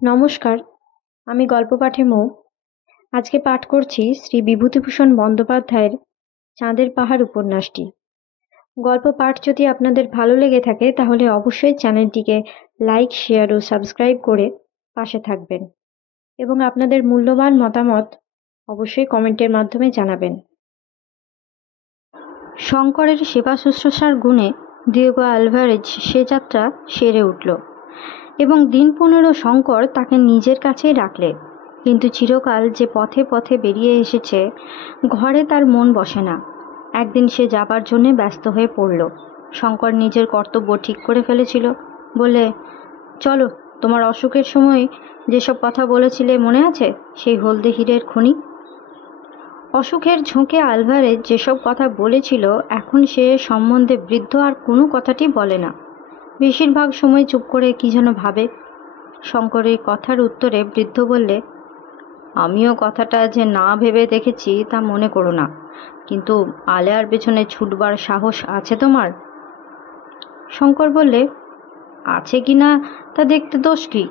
নমস্কার, আমি গল্প পাঠে মৌ। আজকে পাঠ করছি শ্রী বিভূতিভূষণ বন্দ্যোপাধ্যায়ের চাঁদের পাহাড় উপন্যাসটি। গল্প পাঠ যদি আপনাদের ভালো লেগে থাকে তাহলে অবশ্যই চ্যানেলটিকে লাইক, শেয়ার ও সাবস্ক্রাইব করে পাশে থাকবেন এবং আপনাদের মূল্যবান মতামত অবশ্যই কমেন্টের মাধ্যমে জানাবেন। শঙ্করের সেবা শুশ্রূষার গুণে দিয়েগো আলভারেজ সে যাত্রা সেরে উঠল এবং দিন 15 শঙ্কর তাকে নিজের কাছেই রাখলে। কিন্তু চিরকাল যে পথে পথে বেরিয়ে এসেছে, ঘরে তার মন বসে না। একদিন সে যাবার জন্যে ব্যস্ত হয়ে পড়ল। শঙ্কর নিজের কর্তব্য ঠিক করে ফেলেছিল বলে, চলো, তোমার অসুখের সময় যেসব কথা বলেছিলে মনে আছে? সেই হলদে হীরের খনি। অসুখের ঝোঁকে আলভারেজ যেসব কথা বলেছিল, এখন সে সম্বন্ধে বৃদ্ধ আর কোনো কথাটি বলে না। বেশিরভাগ সময় চুপ করে কি যেন ভাবে। শঙ্করের কথার উত্তরে বৃদ্ধ বললে, আমিও কথাটা যে না ভেবে দেখেছি তা মনে করো না, কিন্তু আলেয়ার পেছনে ছুটবার সাহস আছে তোমার? শঙ্কর বললে, আছে কি না তা দেখতে দোষ কি?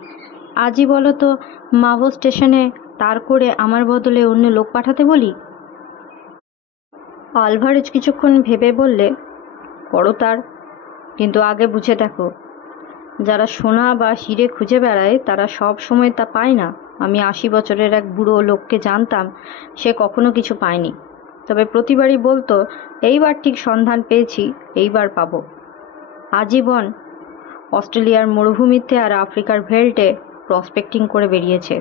আজই বলো তো, মাভো স্টেশনে তার করে আমার বদলে অন্য লোক পাঠাতে বলি? আলভারেজ কিছুক্ষণ ভেবে বললে, করো তার, কিন্তু আগে বুঝে দেখো, যারা সোনা বা হিরে খুঁজে বেড়ায় তারা সব সময় তা পায় না। আমি 80 বছরের এক বুড়ো লোককে জানতাম, সে কখনো কিছু পায়নি, তবে প্রতিবারই বলতো, এইবার ঠিক সন্ধান পেয়েছি, এইবার পাবো। আজীবন অস্ট্রেলিয়ার মরুভূমিতে আর আফ্রিকার ভেল্টে প্রসপেক্টিং করে বেরিয়েছে।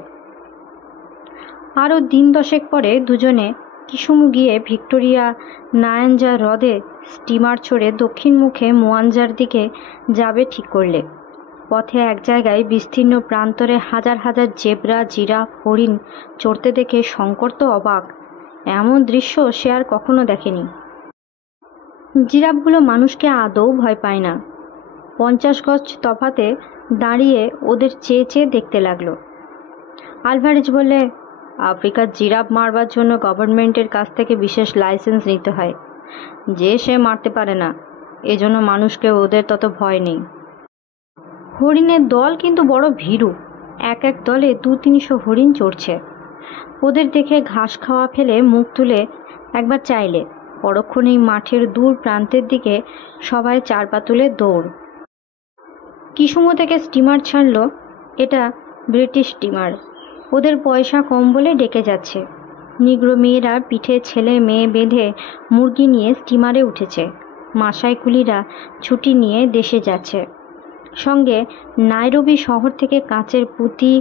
আরও দিন 10 পরে দুজনে কিসুমু গিয়ে ভিক্টোরিয়া নায়াঞ্জা হ্রদে স্টিমার চড়ে দক্ষিণ মুখে মোয়াঞ্জার দিকে যাবে ঠিক করলে। পথে এক জায়গায় বিস্তীর্ণ প্রান্তরে হাজার হাজার জেব্রা, জিরাফ, হরিণ চড়তে দেখে শঙ্কর তো অবাক। এমন দৃশ্য সে আর কখনো দেখেনি। জিরাফগুলো মানুষকে আদৌ ভয় পায় না। 50 গজ তফাতে দাঁড়িয়ে ওদের চেয়ে চেয়ে দেখতে লাগলো। আলভারেজ বললে, আফ্রিকার জিরাফ মারবার জন্য গভর্নমেন্টের কাছ থেকে বিশেষ লাইসেন্স নিতে হয়, যে সে মারতে পারে না, এজন্য মানুষকে ওদের তত ভয় নেই। হরিণের দল কিন্তু বড় ভীরু, এক এক দলে 200-300 হরিণ চড়ছে। ওদের দেখে ঘাস খাওয়া ফেলে মুখ তুলে একবার চাইলে পরক্ষণেই মাঠের দূর প্রান্তের দিকে সবাই 4 পা তুলে দৌড়। কিসুমু থেকে স্টিমার ছাড়ল। এটা ব্রিটিশ স্টিমার, ওদের পয়সা কম বলে ডেকে যাচ্ছে। নিগ্রো মেয়েরা পিঠে ছেলে মেয়ে বেঁধে মুরগি নিয়ে স্টিমারে উঠেছে। মাসাই কুলিরা ছুটি নিয়ে দেশে যাচ্ছে, সঙ্গে নাইরোবি শহর থেকে কাঁচের পুঁতি,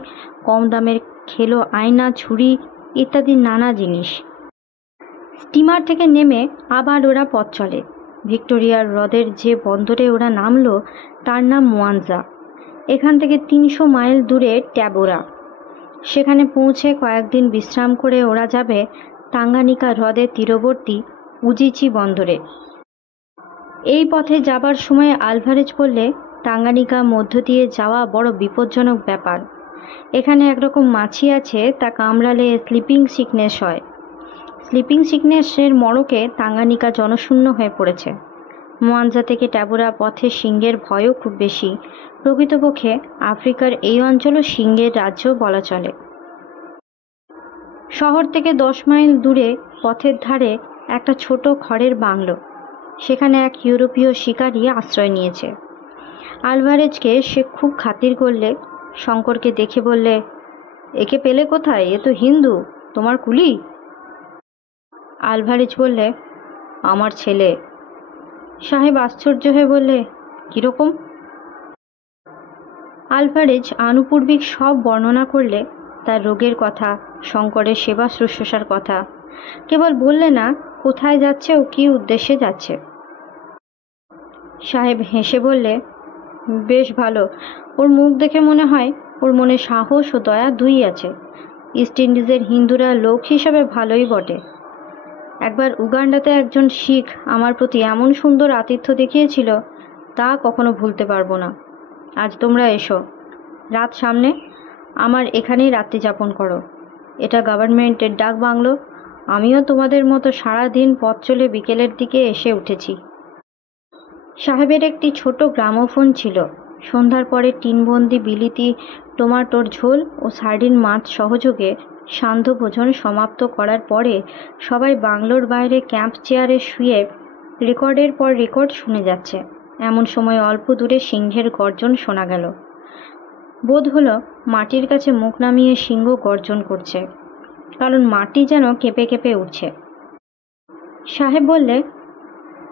কম দামের খেলো আয়না, ছুরি ইত্যাদি নানা জিনিস। স্টিমার থেকে নেমে আবার ওরা পথ চলে। ভিক্টোরিয়ার হ্রদের যে বন্দরে ওরা নামলো তার নাম মোয়াঞ্জা। এখান থেকে 300 মাইল দূরে ট্যাবোরা। সেখানে পৌঁছে কয়েকদিন বিশ্রাম করে ওরা যাবে টাঙ্গানিকা হ্রদের তীরবর্তী উজিচি বন্দরে। এই পথে যাবার সময় আলভারেজ বললে, টাঙ্গানিকা মধ্য দিয়ে যাওয়া বড় বিপজ্জনক ব্যাপার। এখানে একরকম মাছি আছে, তা কামড়ালে স্লিপিং সিকনেস হয়। স্লিপিং সিকনেসের মড়কে টাঙ্গানিকা জনশূন্য হয়ে পড়েছে। মোয়াঞ্জা থেকে ট্যাবোরা পথে সিংহের ভয়ও খুব বেশি। প্রকৃতপক্ষে আফ্রিকার এই অঞ্চলও সিংহের রাজ্য বলা চলে। শহর থেকে 10 মাইল দূরে পথের ধারে একটা ছোট খড়ের বাংলো। সেখানে এক ইউরোপীয় শিকারী আশ্রয় নিয়েছে। আলভারেজকে সে খুব খাতির করলে। শঙ্করকে দেখে বললে, একে পেলে কোথায়? এ তো হিন্দু, তোমার কুলি? আলভারেজ বললে, আমার ছেলে। সাহেব আশ্চর্য হয়ে বললে, কিরকম? আলভারেজ আনুপূর্বিক সব বর্ণনা করলে, তার রোগের কথা, শঙ্করের সেবা শুশ্রূষার কথা। কেবল বললে না কোথায় যাচ্ছে ও কি উদ্দেশ্যে যাচ্ছে। সাহেব হেসে বললে, বেশ ভালো। ওর মুখ দেখে মনে হয় ওর মনে সাহস ও দয়া দুই আছে। ইস্ট ইন্ডিজের হিন্দুরা লোক হিসাবে ভালোই বটে। একবার উগান্ডাতে একজন শিখ আমার প্রতি এমন সুন্দর আতিথ্য দেখিয়েছিল, তা কখনো ভুলতে পারবো না। আজ তোমরা এসো, রাত সামনে, আমার এখানেই রাত্রি যাপন করো। এটা গভর্নমেন্টের ডাক বাংলো। আমিও তোমাদের মতো সারা দিন পথ চলে বিকেলের দিকে এসে উঠেছি। সাহেবের একটি ছোট গ্রামোফোন ছিল, সন্ধ্যার পরে টিনবন্দি বিলিতি টমাটোর ঝোল ও সার্ডিন মাছ সহযোগে সান্ধ্য ভোজন সমাপ্ত করার পরে সবাই বাংলোর বাইরে ক্যাম্প চেয়ারে শুয়ে রেকর্ডের পর রেকর্ড শুনে যাচ্ছে। এমন সময় অল্প দূরে সিংহের গর্জন শোনা গেল। বোধ হলো মাটির কাছে মুখ নামিয়ে সিংহ গর্জন করছে, কারণ মাটি যেন কেঁপে কেঁপে উঠছে। সাহেব বললে,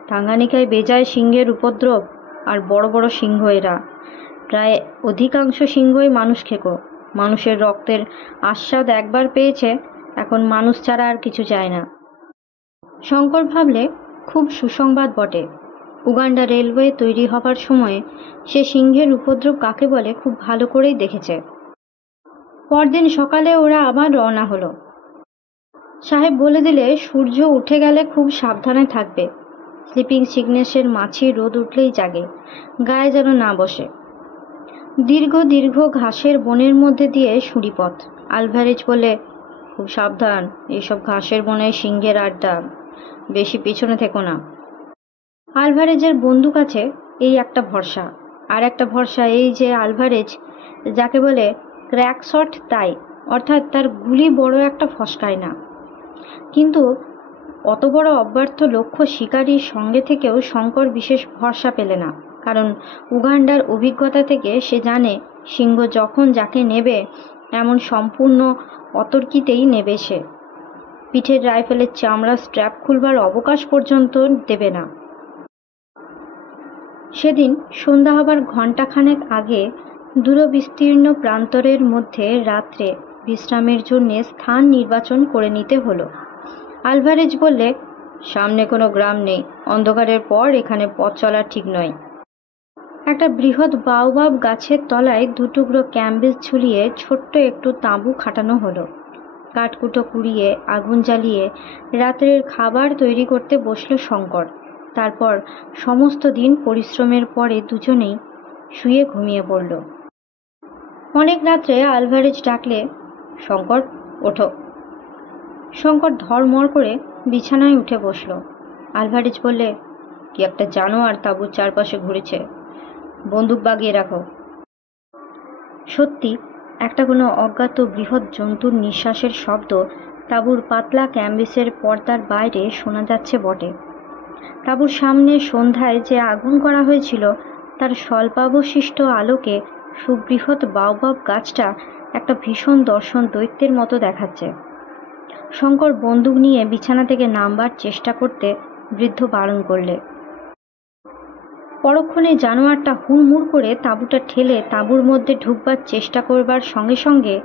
টাঙ্গানিকায় বেজায় সিংহের উপদ্রব, আর বড় বড় সিংহ এরা। প্রায় অধিকাংশ সিংহই মানুষ খেকো। মানুষের রক্তের আস্বাদ একবার পেয়েছে, এখন মানুষ ছাড়া আর কিছু চায় না। শঙ্কর ভাবলে, খুব সুসংবাদ বটে। উগান্ডা রেলওয়ে তৈরি হবার সময়ে সে সিংহের উপদ্রব কাকে বলে খুব ভালো করেই দেখেছে। পরদিন সকালে ওরা আবার রওনা হলো। সাহেব বলে দিলে, সূর্য উঠে গেলে খুব সাবধানে থাকবে। স্লিপিং সিকনেসের মাছি রোদ উঠলেই জাগে, গায়ে যেন না বসে। দীর্ঘ দীর্ঘ ঘাসের বনের মধ্যে দিয়ে সুড়িপথ। আলভারেজ বলে, খুব সাবধান, এইসব ঘাসের বনে সিংহের আড্ডা, বেশি পিছনে থেকো না। আলভারেজের বন্দুক আছে, এই একটা ভরসা। আর একটা ভরসা এই যে আলভারেজ যাকে বলে ক্র্যাক শট, তাই, অর্থাৎ তার গুলি বড় একটা ফসকায় না। কিন্তু অত বড় অব্যর্থ লক্ষ্য শিকারীর সঙ্গে থেকেও শঙ্কর বিশেষ ভরসা পেলে না, কারণ উগান্ডার অভিজ্ঞতা থেকে সে জানে সিংহ যখন যাকে নেবে এমন সম্পূর্ণ অতর্কিতেই নেবে সে। পিঠের রাইফেলের চামড়া স্ট্র্যাপ খুলবার অবকাশ পর্যন্ত দেবে না। সেদিন সন্ধ্যা হবার ঘণ্টাখানেক আগে দূরবিস্তীর্ণ প্রান্তরের মধ্যে রাত্রে বিশ্রামের জন্যে স্থান নির্বাচন করে নিতে হলো। আলভারেজ বললে, সামনে কোনো গ্রাম নেই, অন্ধকারের পর এখানে পথ চলা ঠিক নয়। একটা বৃহৎ বাওবাব গাছের তলায় দুটুকরো ক্যাম্বিস ঝুলিয়ে ছোট্ট একটু তাঁবু খাটানো হলো। কাঠকুটো কুড়িয়ে আগুন জ্বালিয়ে রাত্রের খাবার তৈরি করতে বসল শঙ্কর। তারপর সমস্ত দিন পরিশ্রমের পরে দুজনেই শুয়ে ঘুমিয়ে পড়ল। অনেক রাত্রে আলভারেজ ডাকলে, শঙ্কর, ওঠো। শঙ্কর ধড়মড় করে বিছানায় উঠে বসল। আলভারেজ বললে, কি একটা জানোয়ার তাঁবুর চারপাশে ঘুরেছে, বন্দুক বাগিয়ে রাখো। সত্যি একটা কোনো অজ্ঞাত বৃহৎ জন্তুর নিঃশ্বাসের শব্দ তাঁবুর পাতলা ক্যাম্বিসের পর্দার বাইরে শোনা যাচ্ছে বটে। তাঁবুর সামনে সন্ধ্যায় যে আগুন করা হয়েছিল তার স্বল্পাবশিষ্ট আলোকে সুবৃহৎ বাওবাব গাছটা একটা ভীষণ দর্শন দৈত্যের মতো দেখাচ্ছে। শঙ্কর বন্দুক নিয়ে বিছানা থেকে নামবার চেষ্টা করতে বৃদ্ধ বারণ করলে। পরক্ষণে জানোয়ারটা হুড়মুড় করে তাঁবুটা ঠেলে তাঁবুর মধ্যে ঢুকবার চেষ্টা করবার সঙ্গে সঙ্গে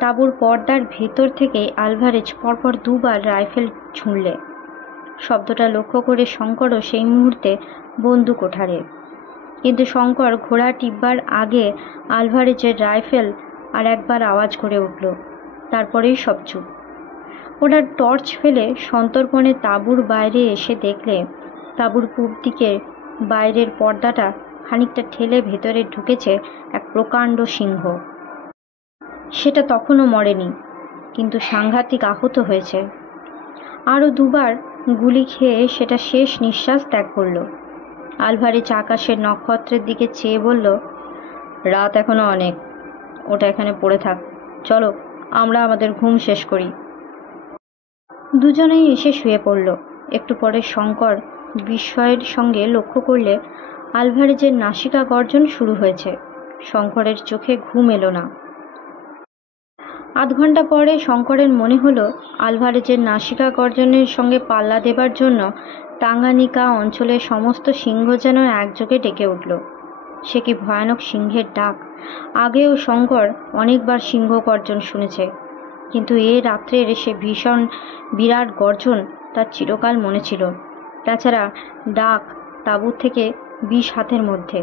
তাঁবুর পর্দার ভেতর থেকে আলভারেজ পরপর দুবার রাইফেল ছুঁড়লে। শব্দটা লক্ষ্য করে শঙ্করও সেই মুহূর্তে বন্দুক ওঠারে, কিন্তু শঙ্কর ঘোড়া টিপবার আগে আলভারেজের রাইফেল আর একবার আওয়াজ করে উঠল। তারপরেই সব চুপ। ওরা টর্চ ফেলে সন্তর্পণে তাঁবুর বাইরে এসে দেখলে তাঁবুর পূব দিকে বাইরের পর্দাটা খানিকটা ঠেলে ভেতরে ঢুকেছে এক প্রকাণ্ড সিংহ। সেটা তখনও মরেনি, কিন্তু সাংঘাতিক আহত হয়েছে। আরও দুবার গুলি খেয়ে সেটা শেষ নিঃশ্বাস ত্যাগ করল। আলভারেজ আকাশের নক্ষত্রের দিকে চেয়ে বলল, রাত এখনো অনেক, ওটা এখানে পড়ে থাক, চলো আমরা আমাদের ঘুম শেষ করি। দুজনেই এসে শুয়ে পড়ল। একটু পরে শঙ্কর বিস্ময়ের সঙ্গে লক্ষ্য করলে আলভারেজের নাসিকা গর্জন শুরু হয়েছে। শঙ্করের চোখে ঘুম এলো না। আধ ঘন্টা পরে শঙ্করের মনে হলো আলভারেজের নাসিকা গর্জনের সঙ্গে পাল্লা দেবার জন্য টাঙ্গানিকা অঞ্চলের সমস্ত সিংহ যেন একযোগে ডেকে উঠল। সে কি ভয়ানক সিংহের ডাক! আগেও শঙ্কর অনেকবার সিংহ গর্জন শুনেছে, কিন্তু এ রাত্রের সে ভীষণ বিরাট গর্জন তার চিরকাল মনে ছিল। তাছাড়া ডাক তাঁবুর থেকে 20 হাতের মধ্যে।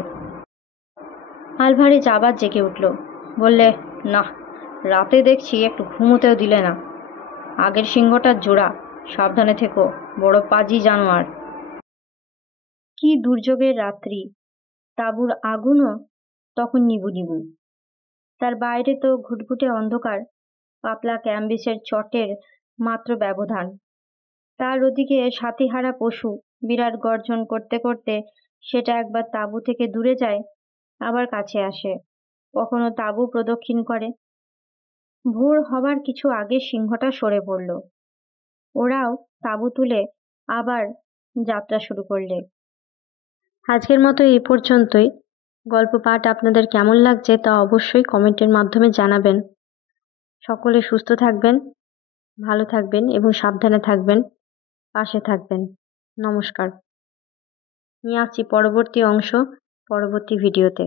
আলভারেজ আবার জেগে উঠল। বললে, না, রাতে দেখছি একটু ঘুমোতেও দিলে না। আগের সিংহটার জোড়া, সাবধানে থেকো, বড় পাজি জানোয়ার। কি দুর্যোগের রাত্রি! তাঁবুর আগুনও তখন নিবু নিবু। তার বাইরে তো ঘুটঘুটে অন্ধকার, পাতলা ক্যাম্বিসের চটের মাত্র ব্যবধান। তার ওদিকে সাথীহারা পশু বিরাট গর্জন করতে করতে সেটা একবার তাঁবু থেকে দূরে যায়, আবার কাছে আসে, কখনো তাঁবু প্রদক্ষিণ করে। ভোর হবার কিছু আগে সিংহটা সরে পড়ল। ওরাও তাঁবু তুলে আবার যাত্রা শুরু করলে। আজকের মতো এই পর্যন্তই। গল্প পাঠ আপনাদের কেমন লাগছে তা অবশ্যই কমেন্টের মাধ্যমে জানাবেন। সকলে সুস্থ থাকবেন, ভালো থাকবেন এবং সাবধানে থাকবেন, পাশে থাকবেন। নমস্কার। নিয়ে আসছি পরবর্তী অংশ পরবর্তী ভিডিওতে।